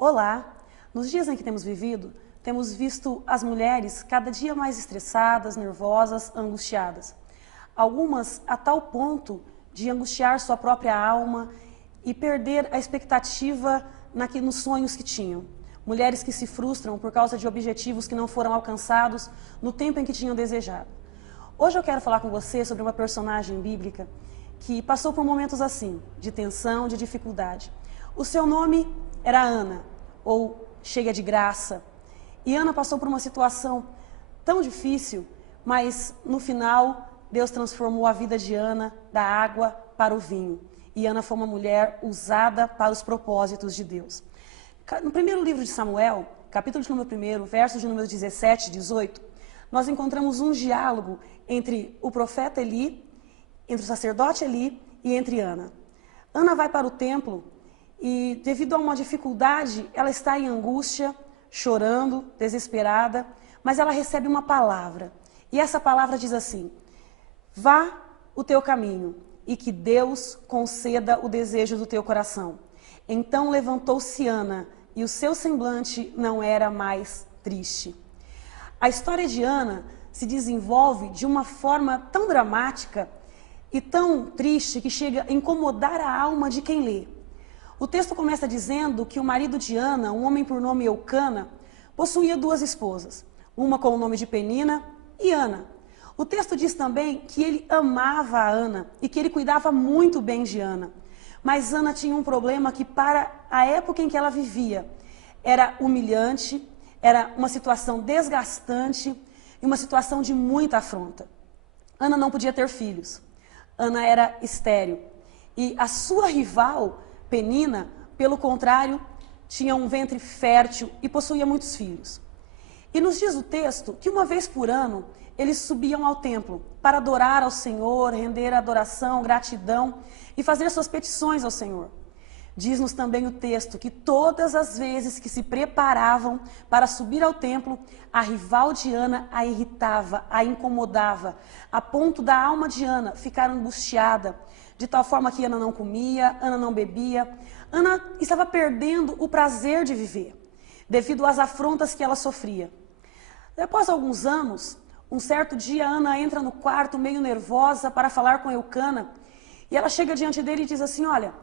Olá! Nos dias em que temos vivido, temos visto as mulheres cada dia mais estressadas, nervosas, angustiadas. Algumas a tal ponto de angustiar sua própria alma e perder a expectativa nos sonhos que tinham. Mulheres que se frustram por causa de objetivos que não foram alcançados no tempo em que tinham desejado. Hoje eu quero falar com você sobre uma personagem bíblica que passou por momentos assim, de tensão, de dificuldade. O seu nome era Ana, ou cheia de graça. E Ana passou por uma situação tão difícil, mas no final Deus transformou a vida de Ana da água para o vinho. E Ana foi uma mulher usada para os propósitos de Deus. No primeiro livro de Samuel, capítulo de número 1, versos de número 17 e 18, nós encontramos um diálogo entre o profeta Eli, entre o sacerdote Eli e entre Ana. Ana vai para o templo e, devido a uma dificuldade, ela está em angústia, chorando, desesperada, mas ela recebe uma palavra. E essa palavra diz assim: vá o teu caminho e que Deus conceda o desejo do teu coração. Então levantou-se Ana e o seu semblante não era mais triste. A história de Ana se desenvolve de uma forma tão dramática e tão triste que chega a incomodar a alma de quem lê. O texto começa dizendo que o marido de Ana, um homem por nome Eucana, possuía 2 esposas, uma com o nome de Penina e Ana. O texto diz também que ele amava a Ana e que ele cuidava muito bem de Ana. Mas Ana tinha um problema que, para a época em que ela vivia, era humilhante, era uma situação desgastante e uma situação de muita afronta. Ana não podia ter filhos. Ana era estéril. E a sua rival, Penina, pelo contrário, tinha um ventre fértil e possuía muitos filhos. E nos diz o texto que uma vez por ano eles subiam ao templo para adorar ao Senhor, render adoração, gratidão e fazer suas petições ao Senhor. Diz-nos também o texto que todas as vezes que se preparavam para subir ao templo, a rival de Ana a irritava, a incomodava, a ponto da alma de Ana ficar angustiada, de tal forma que Ana não comia, Ana não bebia. Ana estava perdendo o prazer de viver, devido às afrontas que ela sofria. Após alguns anos, um certo dia, Ana entra no quarto meio nervosa para falar com Eucana, e ela chega diante dele e diz assim: olha,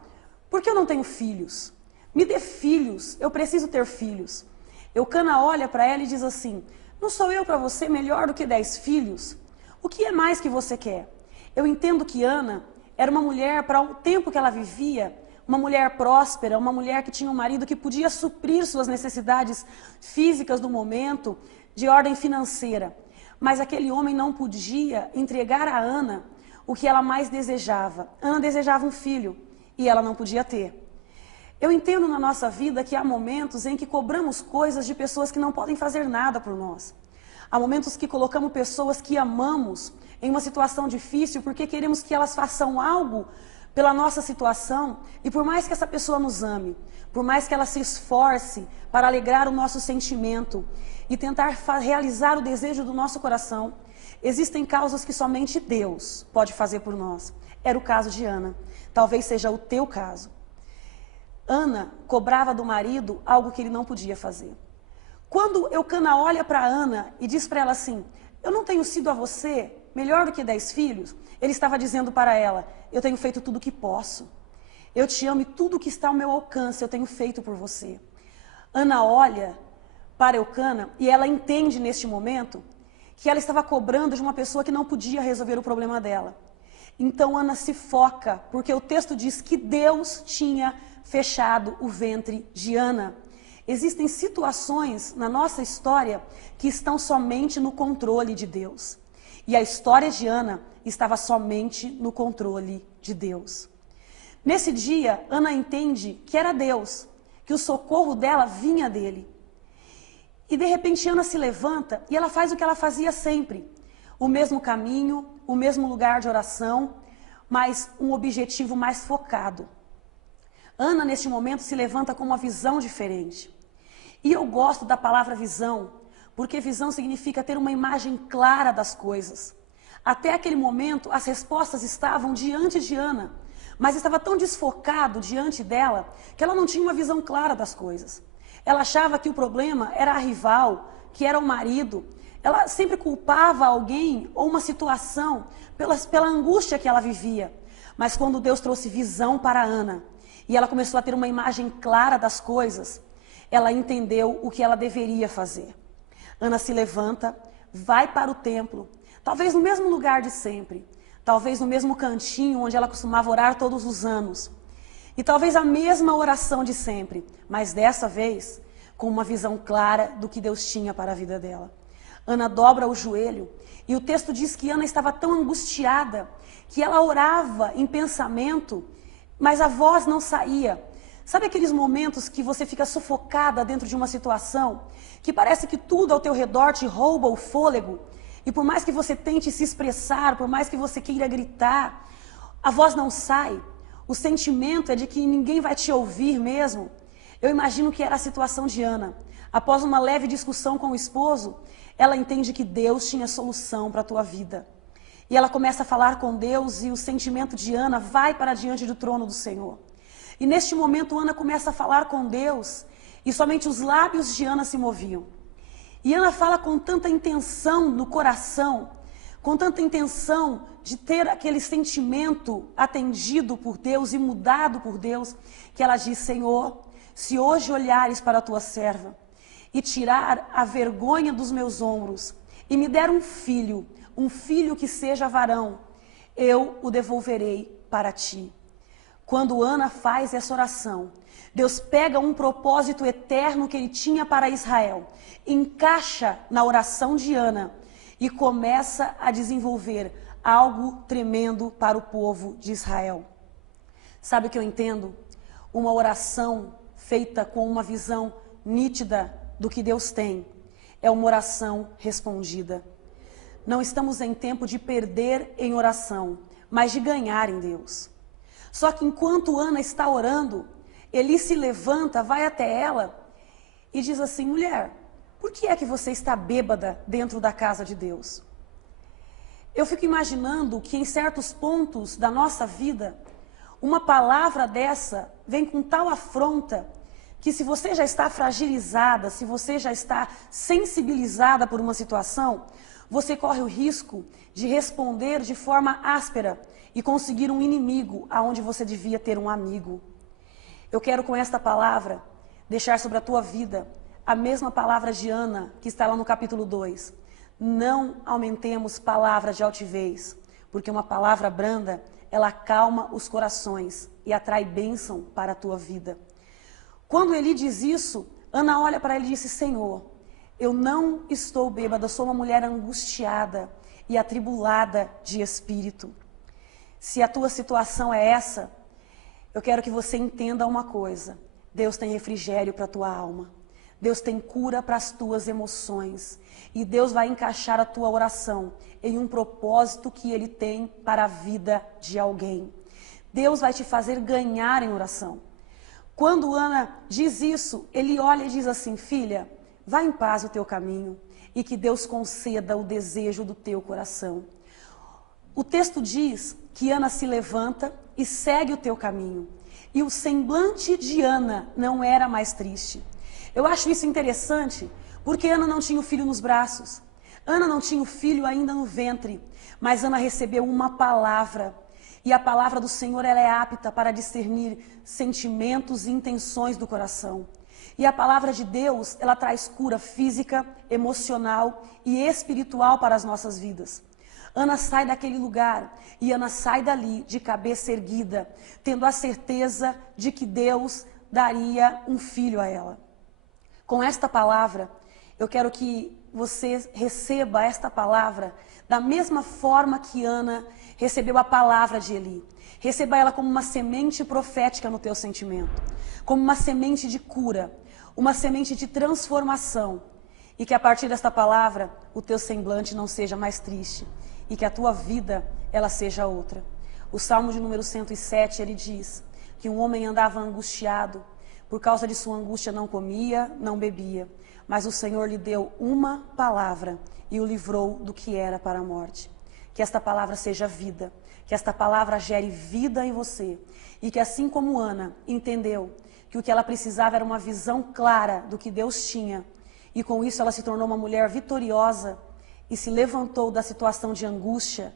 por que eu não tenho filhos? Me dê filhos, eu preciso ter filhos. Eucana olha para ela e diz assim: não sou eu para você melhor do que 10 filhos? O que é mais que você quer? Eu entendo que Ana era uma mulher, para o tempo que ela vivia, uma mulher próspera, uma mulher que tinha um marido que podia suprir suas necessidades físicas do momento, de ordem financeira. Mas aquele homem não podia entregar a Ana o que ela mais desejava. Ana desejava um filho e ela não podia ter. Eu entendo na nossa vida que há momentos em que cobramos coisas de pessoas que não podem fazer nada por nós. Há momentos que colocamos pessoas que amamos em uma situação difícil porque queremos que elas façam algo pela nossa situação, e por mais que essa pessoa nos ame, por mais que ela se esforce para alegrar o nosso sentimento e tentar realizar o desejo do nosso coração, existem causas que somente Deus pode fazer por nós. Era o caso de Ana. Talvez seja o teu caso. Ana cobrava do marido algo que ele não podia fazer. Quando Eucana olha para Ana e diz para ela assim: eu não tenho sido a você melhor do que 10 filhos, ele estava dizendo para ela: eu tenho feito tudo o que posso. Eu te amo e tudo o que está ao meu alcance eu tenho feito por você. Ana olha para Eucana e ela entende neste momento que ela estava cobrando de uma pessoa que não podia resolver o problema dela. Então Ana se foca, porque o texto diz que Deus tinha fechado o ventre de Ana. Existem situações na nossa história que estão somente no controle de Deus. E a história de Ana estava somente no controle de Deus. Nesse dia, Ana entende que era Deus, que o socorro dela vinha dele. E de repente Ana se levanta e ela faz o que ela fazia sempre. O mesmo caminho, o mesmo lugar de oração, mas um objetivo mais focado. Ana, neste momento, se levanta com uma visão diferente. E eu gosto da palavra visão, porque visão significa ter uma imagem clara das coisas. Até aquele momento, as respostas estavam diante de Ana, mas estava tão desfocado diante dela que ela não tinha uma visão clara das coisas. Ela achava que o problema era a rival, que era o marido. Ela sempre culpava alguém ou uma situação pela angústia que ela vivia. Mas quando Deus trouxe visão para Ana e ela começou a ter uma imagem clara das coisas, ela entendeu o que ela deveria fazer. Ana se levanta, vai para o templo, talvez no mesmo lugar de sempre, talvez no mesmo cantinho onde ela costumava orar todos os anos. E talvez a mesma oração de sempre, mas dessa vez com uma visão clara do que Deus tinha para a vida dela. Ana dobra o joelho e o texto diz que Ana estava tão angustiada que ela orava em pensamento, mas a voz não saía. Sabe aqueles momentos que você fica sufocada dentro de uma situação, que parece que tudo ao teu redor te rouba o fôlego, e por mais que você tente se expressar, por mais que você queira gritar, a voz não sai, o sentimento é de que ninguém vai te ouvir mesmo? Eu imagino que era a situação de Ana. Após uma leve discussão com o esposo, ela entende que Deus tinha solução para a tua vida. E ela começa a falar com Deus e o sentimento de Ana vai para diante do trono do Senhor. E neste momento Ana começa a falar com Deus e somente os lábios de Ana se moviam. E Ana fala com tanta intenção no coração, com tanta intenção de ter aquele sentimento atendido por Deus e mudado por Deus, que ela diz: Senhor, se hoje olhares para a tua serva e tirar a vergonha dos meus ombros e me der um filho que seja varão, eu o devolverei para ti. Quando Ana faz essa oração, Deus pega um propósito eterno que ele tinha para Israel, encaixa na oração de Ana e começa a desenvolver algo tremendo para o povo de Israel. Sabe o que eu entendo? Uma oração feita com uma visão nítida do que Deus tem é uma oração respondida. Não estamos em tempo de perder em oração, mas de ganhar em Deus. Só que enquanto Ana está orando, Eli se levanta, vai até ela e diz assim: mulher, por que é que você está bêbada dentro da casa de Deus? Eu fico imaginando que em certos pontos da nossa vida, uma palavra dessa vem com tal afronta, que se você já está fragilizada, se você já está sensibilizada por uma situação, você corre o risco de responder de forma áspera e conseguir um inimigo aonde você devia ter um amigo. Eu quero com esta palavra deixar sobre a tua vida a mesma palavra de Ana que está lá no capítulo 2. Não aumentemos palavras de altivez, porque uma palavra branda, ela acalma os corações e atrai bênção para a tua vida. Quando Eli diz isso, Ana olha para ele e disse: Senhor, eu não estou bêbada, sou uma mulher angustiada e atribulada de espírito. Se a tua situação é essa, eu quero que você entenda uma coisa: Deus tem refrigério para a tua alma. Deus tem cura para as tuas emoções. E Deus vai encaixar a tua oração em um propósito que Ele tem para a vida de alguém. Deus vai te fazer ganhar em oração. Quando Ana diz isso, Ele olha e diz assim: filha, vá em paz o teu caminho e que Deus conceda o desejo do teu coração. O texto diz que Ana se levanta e segue o teu caminho. E o semblante de Ana não era mais triste. Eu acho isso interessante, porque Ana não tinha o filho nos braços. Ana não tinha o filho ainda no ventre, mas Ana recebeu uma palavra. E a palavra do Senhor, ela é apta para discernir sentimentos e intenções do coração. E a palavra de Deus, ela traz cura física, emocional e espiritual para as nossas vidas. Ana sai daquele lugar e Ana sai dali de cabeça erguida, tendo a certeza de que Deus daria um filho a ela. Com esta palavra, eu quero que você receba esta palavra da mesma forma que Ana recebeu a palavra de Eli. Receba ela como uma semente profética no teu sentimento, como uma semente de cura, uma semente de transformação. E que a partir desta palavra, o teu semblante não seja mais triste e que a tua vida, ela seja outra. O Salmo de número 107, ele diz que um homem andava angustiado, por causa de sua angústia não comia, não bebia, mas o Senhor lhe deu uma palavra e o livrou do que era para a morte. Que esta palavra seja vida, que esta palavra gere vida em você e que assim como Ana entendeu que o que ela precisava era uma visão clara do que Deus tinha. E com isso ela se tornou uma mulher vitoriosa e se levantou da situação de angústia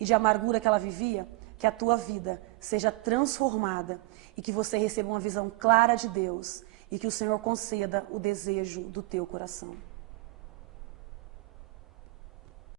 e de amargura que ela vivia. Que a tua vida seja transformada e que você receba uma visão clara de Deus e que o Senhor conceda o desejo do teu coração.